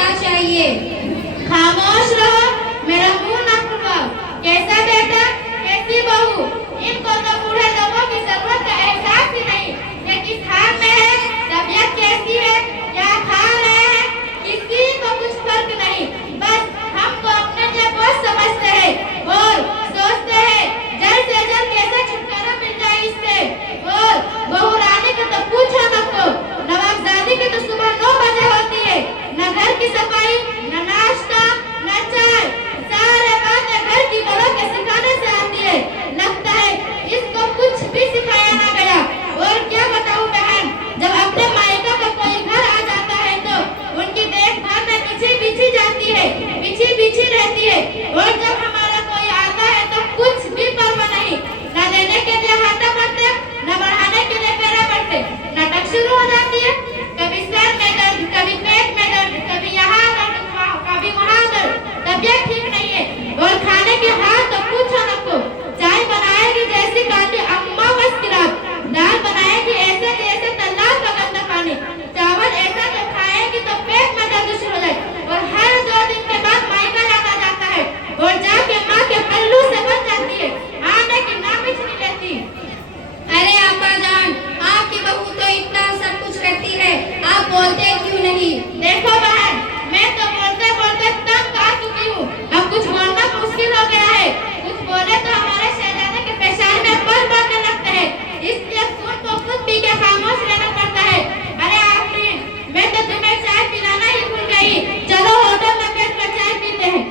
क्या चाहिए? खामोश रहो, मेरा मुंह ना खुलवाओ। कैसा बेटा, कैसी बहू, इनको तो बूढ़े लोगों की जरूरत का एहसास ही नहीं। ये किस हाल में है, तबीयत कैसी है, क्या खा रहे हैं, किसी को कुछ फर्क नहीं। बस हमको अपने लिए बहुत समझते हैं और सोचते हैं जल्द से जल्द कैसे छुटकारा मिल जाए इससे। और बहू रानी का तो पूछो मत, नवाबजादी की तो सुबह 9 बजे होती है। न घर की सफाई, न नाश्ता, न चाय, सारे बातें घर की बहू के सिखाने से आती है। लगता है इसको कुछ भी सिखाया ना गया। और क्या बताऊं बहन, जब अपने मायका का कोई घर आ जाता है तो उनकी देखभाल में पीछे जाती है, पीछे रहती है। और जब हमारा कोई आता है तो कुछ भी परवाह नहीं, न देने के लिए हाथा पड़ते, न बढ़ाने के लिए पैरा पड़ते। नाटक शुरू हो जाती है, कभी सर में दर्द, कभी पेट में दर्द, कभी यहाँ दर्द, कभी वहाँ दर्द। तबीयत ठीक नहीं है। और खाने के हाल तो पूछो नको, चाय बनाएगी जैसी काली अम्मा बस की रात, दाल बनाएगी ऐसे जैसे तालाब का गंदा पानी, चावल ऐसा तो खाएगी तो पेट में दर्द शुरू हो जाए। और हर 2 दिन के बाद मायका जाता है और जाके माँ के पल्लू से बच जाती है, आने की नाम ही नहीं लेती। अरे अम्मा जान, आपकी बहू तो इतना सब कुछ करती है, आप बोलते क्यों नहीं? देखो बहन, मैं तो बोलते बोलते तंग आ चुकी हूँ। अब कुछ बोलना मुश्किल हो गया है। कुछ बोले तो हमारे शहजादे के पेशाब में पल बढ़ने लगते हैं, इसलिए खून को खुद पी के खामोश रहना पड़ता है। अरे आफरीन, मैं तो तुम्हें चाय पिलाना ही भूल गई। चलो होटल में बैठकर चाय पीते हैं।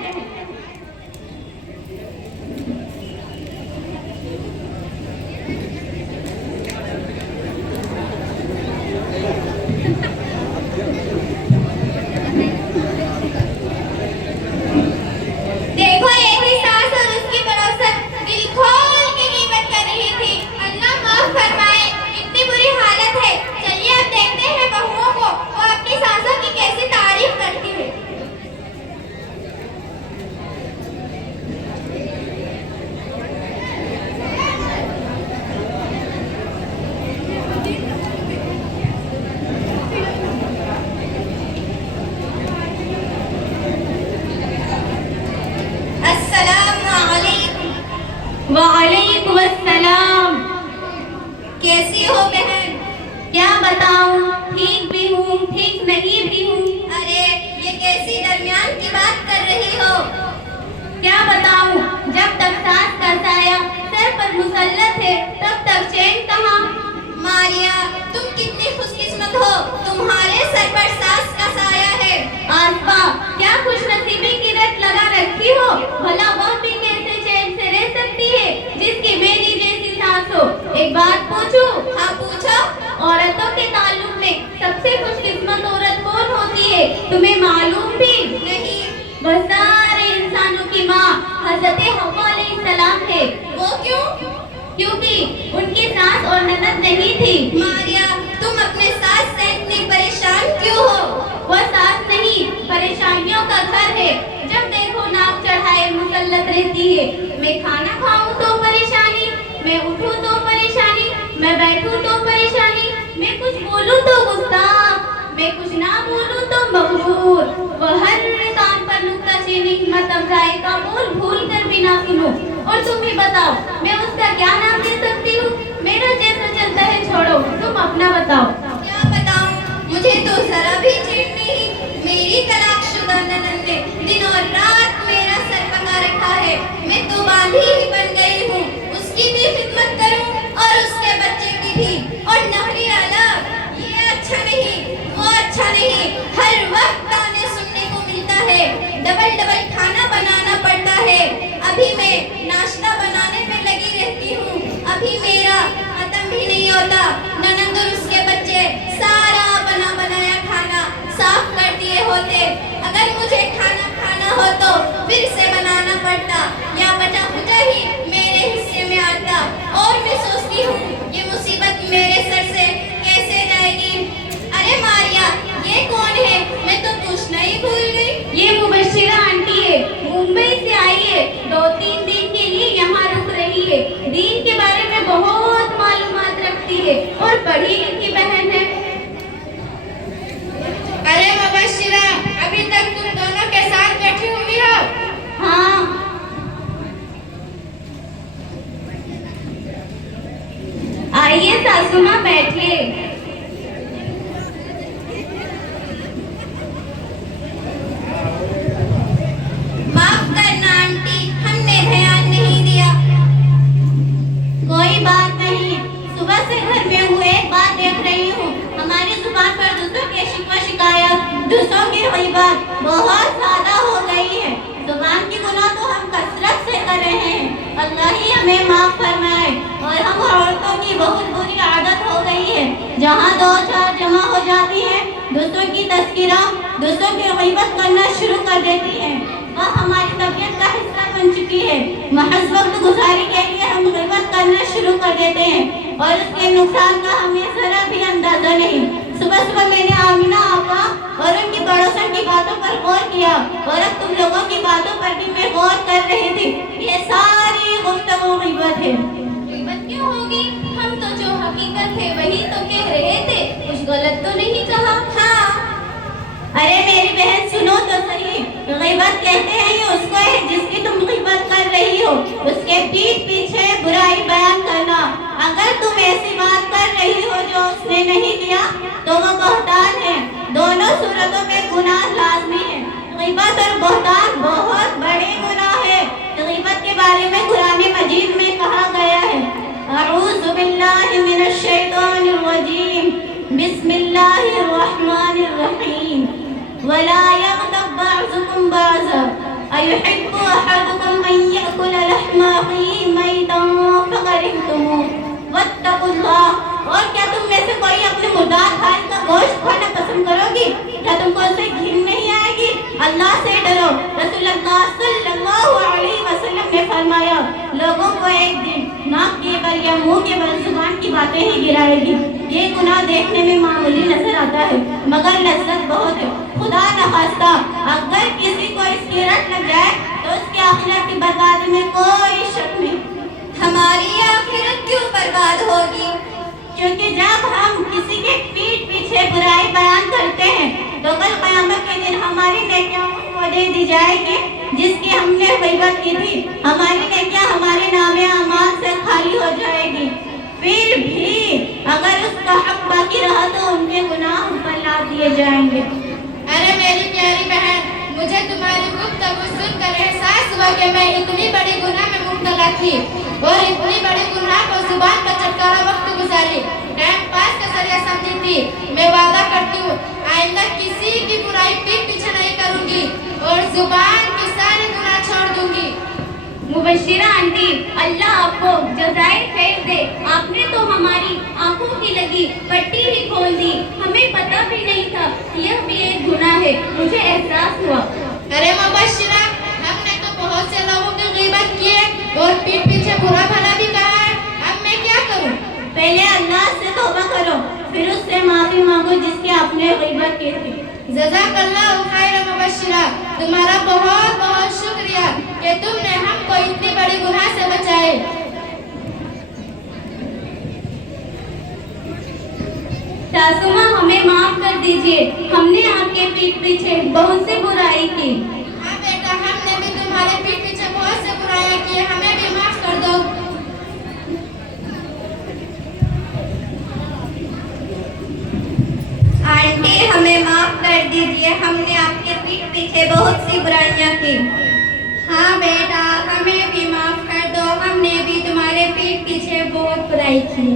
देखो ये थी सास और उसकी पड़ोसन, दिल खोल के गिबत कर रही थी। अल्लाह माफ फरमाए, इतनी बुरी हालत है। चलिए अब देखते हैं बहुओं को वो अपनी सासों की कैसी तारीफ करती है। वालेकुम अस्सलाम। कैसी हो बहन? क्या बताऊं, ठीक भी हूँ, ठीक नहीं भी हूँ। अरे ये कैसी दरमियान की बात कर रही हो? क्या बताऊं, जब तक सास का साया सर पर मुसल्लत है तब तक चैन कहाँ। मारिया, तुम कितनी खुशकिस्मत हो, तुम्हारे सर पर सास का साया है। आसपा, क्या खुशनसीबी की रट लगा रखी हो। भला वह भी कैसे चैन से रह सकती है जिसकी मेरी जैसी सास हो। एक बात पूछूं? हाँ पूछो। औरतों के ताल्लुक में सबसे खुशकिस्मत औरत कौन होती है, तुम्हें मालूम भी? नहीं। वह सारे इंसानों की माँ हज़रत हव्वा अलैहिस्सलाम है। वो क्यों? क्योंकि उनकी सास और ननद नहीं थी। मारिया, तुम अपने सास से इतनी परेशान क्यों हो? वह सास नहीं, परेशानियों का घर है। जब देखो नाक चढ़ाए मुसल्लत रहती है। मैं खाना खाऊं तो परेशानी, मैं उठूं तो परेशानी, मैं बैठूं तो परेशानी, मैं कुछ बोलूं तो गुस्सा, मैं कुछ ना बोलूं तो मगरूर। वह हर काम पर नुक्ताचीनी, मतलब राय का बोल भूल कर भी ना सुनूं। और तुम ही बताओ, मैं उसका क्या नाम दे सकती हूँ? मेरा जैसा चलता है छोड़ो, तुम अपना बताओ। क्या बताऊं, मुझे तो जरा भी चैन नहीं। मेरी तलाकशुदा ननद ने दिन और रात मेरा सर पका रखा है। मैं तो बांधी ही बन गई हूँ। उसकी भी खिदमत करूं और उसके बच्चे की भी। और नहरी अलग, ये अच्छा नहीं, वो अच्छा नहीं। हर वक्त ताने सुनने को मिलता है। डबल डबल खाना बनाना पड़ता है। अभी मैं नाश्ता बनाने में लगी रहती हूँ। अभी मेरा खत्म भी नहीं होता। ननद और उसके बच्चे सारा बना बनाया खाना साफ कर दिए होते। अगर मुझे खाना खाना हो तो फिर से बनाना पड़ता, या बचा खुदा ही मेरे हिस्से में आता। और मैं सोचती हूँ ये मुसीबत मेरे सर से कैसे जाएगी। अरे मारिया, ये कौन है? मैं तो पूछना ही भूल गई। ये मुबश्शिरा आंटी है, मुंबई से आई है। 2-3 दिन के लिए यहाँ रुक रही है। दीन के बारे में बहुत मालूमात रखती है और पढ़ी लिखी बहन है। अरे मुबश्शिरा, अभी तक सासुमा बैठिए। माफ करना आंटी, हमने ध्यान नहीं दिया। कोई बात नहीं, सुबह से घर में हुए एक बात देख रही हूँ, हमारी जुबान पर दूसरों के शिकवा शिकायत, दूसरों की गीबत बहुत ज्यादा हो गई है। जुबान की गुनाह तो हम कसरत से कर रहे हैं, अल्लाह ही हमें माफ फरमाए। और हम औरतों की बहुत बुरी आदत हो गई है, जहाँ दो चार जमा हो जाती है, दूसरों की तस्करा, दूसरों की गीबत करना शुरू कर देती है। वह हमारी तबीयत का हिस्सा बन चुकी है। महज वक्त गुजारी के लिए हम गीबत करना शुरू कर देते हैं और उसके नुकसान का हमें जरा भी अंदाजा नहीं। सुबह सुबह मैंने आमिना आपा और उनकी पड़ोसन की बातों पर गौर किया और अब तुम लोगों की बातों पर भी मैं गौर कर रही थी। ये सारी गुफ्तगू गीबत है। गीबत क्यों होगी? हम तो जो हकीकत है वही तो कह रहे थे, कुछ गलत तो नहीं कहा। हाँ, अरे मेरी बहन सुनो तो सही, गीबत कहते हैं ये उसको है जिसकी तुम गीबत कर रही हो, उसके पीठ पीछे बुराई बयान करना। अगर तुम ऐसी बात कर रही हो जो उसने नहीं किया तो वो बहतान है। दोनों सूरतों में गुनाह लाजमी है। गीबत और बहतान बहुत बड़े गुनाह है। गीबत के बारे में कुरान मजीद में कहा गया है, अऊज़ु बिल्लाहि मिनश शैतानिर रजीम, बिस्मिल्लाहिर रहमानिर रहीम, वला यग़्तब बअज़ुकुम बअज़ा, अयुहिब्बु अहदुकुम अन यअकुल लहमा अख़ीहि मैतन फ़करिहतुमूह, वत्तक़ुल्लाह। और क्या तुम में से कोई अपने मुर्दार भाई का गोश्त खाना पसंद करोगी? क्या तुमको उससे घिन नहीं आएगी? अल्लाह से डरो। रसूलुल्लाह सल्लल्लाहु अलैहि वसल्लम ने फरमाया, लोगों को एक दिन नाक के बल या मुंह के बल जुबान की बातें ही गिराएगी। ये गुनाह देखने में मामूली नजर आता है मगर लज्जत बहुत है। खुदा न खास्ता अगर किसी को इसकी रट लग जाए तो उसकी आखिरत की बर्बादी में कोई शक नहीं। हमारी आखिरत क्यों बर्बाद होगी? क्योंकि जब हम किसी के पीठ पीछे बुराई बयान करते हैं तो कल क़यामत के दिन हमारी नेकियां को दे दी जाएगी जिसकी हमने गीबत की थी। हमारी नेकियां हमारे नामे अमाल से खाली हो जाएगी। फिर भी अगर उसका हक बाकी रहा तो उनके गुनाह ऊपर ला दिए जाएंगे। अरे मेरी प्यारी बहन, मुझे तुम्हारी गुफ्तगू सुनकर एहसास हुआ कि मैं इतनी बड़ी गुनाह में मुब्तला थी और इतनी बड़ी गुनाह को जुबान का चटकारा वक्त गुजारी टाइम पास का जरिया समझी थी। मैं वादा करती हूँ आइंदा किसी की बुराई पीठ पीछे नहीं करूँगी और जुबान की सारी गुनाह छोड़ दूंगी। मुबश्शिरा आंटी, अल्लाह आपको जज़ाए खैर दे। आपने तो हमारी आंखों की लगी पट्टी ही खोल दी। हमें पता भी नहीं था यह भी एक गुनाह है, मुझे एहसास हुआ। अरे मुबश्शिरा, हमने तो बहुत से लोगों की गीबत की है और पीठ पीछे बुरा भला भी कहा है। अब मैं क्या करूं? पहले अल्लाह से तौबा करो, फिर उससे माफी मांगो जिसकी आपने गीबत की थी। जज़ाकल्लाहु खैर मुबश्शिरा, तुम्हारा बहुत बहुत शुक्रिया कि तुमने हमको इतनी बड़ी गुनाह से बचाए। सासुमा, हमें माफ कर दीजिए, हमने आपके पीठ पीछे बहुत सी बुराई की। हाँ बेटा, हमने भी तुम्हारे पीठ पीछे बहुत से बुराइयां की, हमें भी माफ कर दो। आंटी, हमें माफ कर दीजिए, हमने आपके पीठ पीछे बहुत सी बुराइयां की। हाँ बेटा, हमें भी माफ कर दो, हमने भी तुम्हारे पीठ पीछे बहुत बुराई की।